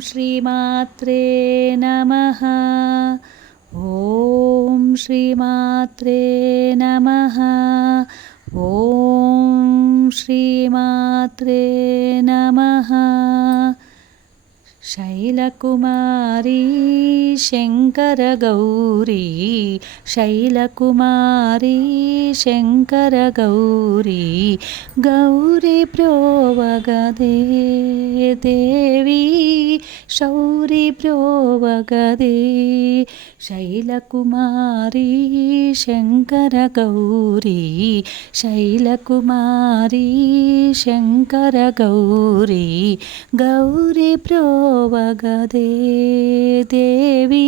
శ్రీమాత్రే నమః. ఓం శ్రీమాత్రే నమః. ఓం శ్రీమాత్రే నమః. శైలకుమారీ శంకర గౌరీ, శైలకుమారీ శంకర గౌరీ, గౌరీ ప్రోవగదే దేవి శౌరి ప్రోవగదే. శైలకుమారీ శంకర గౌరీ, శైలకుమారీ శంకర గౌరీ, గౌరీ ప్రోవగదే దేవి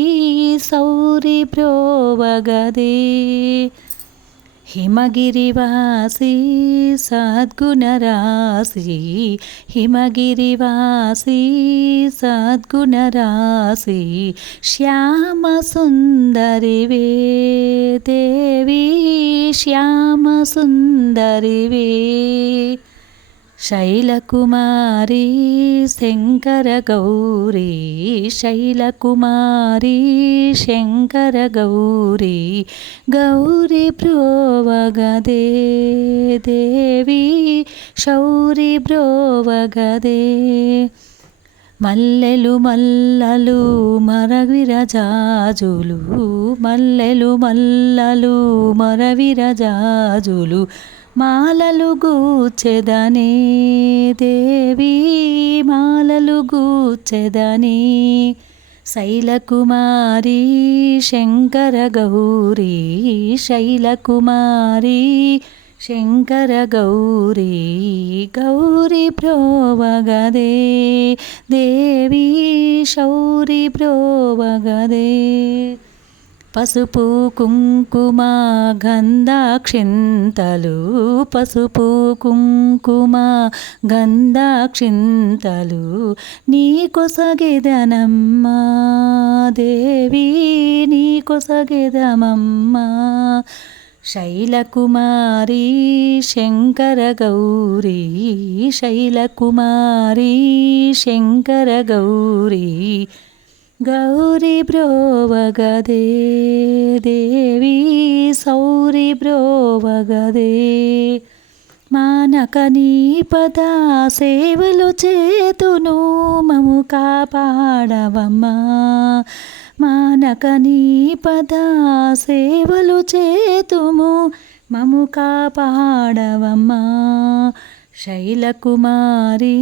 శౌరి ప్రోవగదే. హిమగిరివాసి సద్గుణరాశి, హిమగిరివాసి సద్గుణరాశి, శ్యామ సుందరివే దేవి శ్యామ సుందరివే. శైలకుమారీ శంకర గౌరీ, శైలకుమారీ శంకర గౌరీ, గౌరీ ప్రోవగదే దేవి శౌరి ప్రోవగదే. మల్లెలు మల్లలు మరవిరజాజులు, మల్లెలు మల్లలు మరవిరజాజులు, మాలలు గూచెదనే దేవి మాలలు గూచెదనే. శైలకుమారీ శంకర గౌరీ, శైలకుమారీ శంకర గౌరీ, గౌరీ ప్రోవగదే దేవి శౌరి ప్రోవగదే. పసుపు కుంకుమ గంధాక్షింతలు, పసుపు కుంకుమ గంధాక్షింతలు, నీ కొసగెదనమ్మా దేవి నీ కొసగెదమమ్మా. శైలకుమారీ శంకర గౌరీ, శైలకుమారీ శంకర గౌరీ, గౌరీ ప్రోవగదే దేవి శౌరి ప్రోవగదే. మానక నీ పద సేవలు చేతును మము కాపాడవమ్మా, మానక నీ పద సేవలు చేతుము మము కాపాడవమ్మా. శైలకుమారీ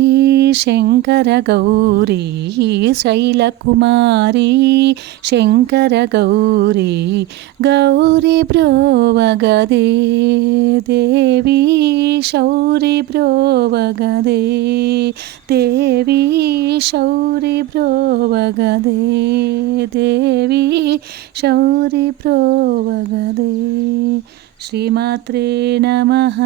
శంకర గౌరీ, శైలకుమారీ శంకర గౌరీ, గౌరీ ప్రోవగదే దేవి శౌరి ప్రోవగదే దేవి శౌరి ప్రోవగదే దేవి శౌరి ప్రోవగదే. శ్రీమాత్రే నమః.